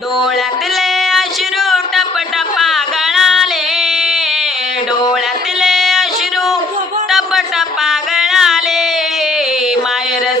डोळ्यातले अश्रू टपटपा गळाले. डोळ्यातले अश्रू टपटपा गळाले. मायर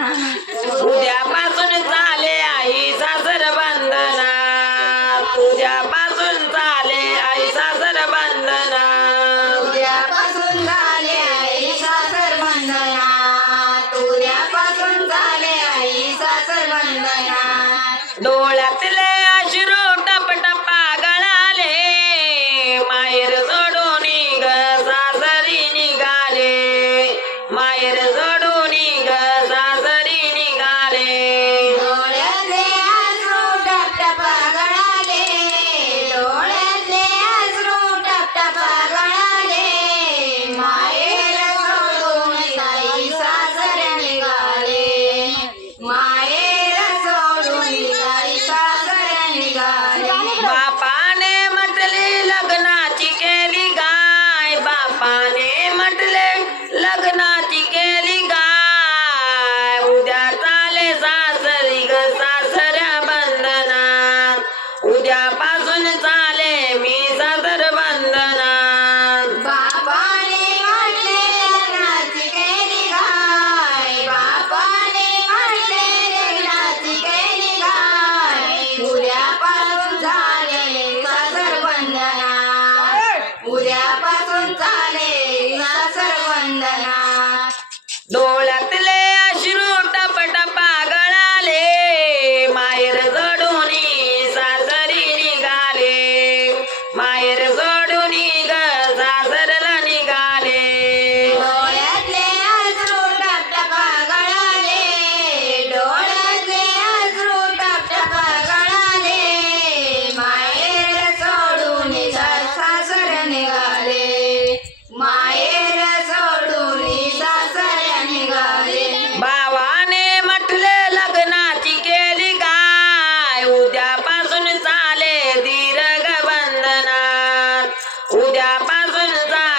म्हटले लग्नाची गेली गाय. उद्या चाले सासरी ग सासऱ्या बंधनात. उद्यापासून चाले मी सदर बंधनात. बाबाने म्हटले लग्नाची गाय. बाबाने म्हटले लग्नाची गाय. उद्यापासून झाले सासर बंधनात. उद्यापासून चाले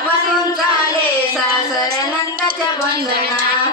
बसून चाले सासऱ्या नंदाच्या बंधना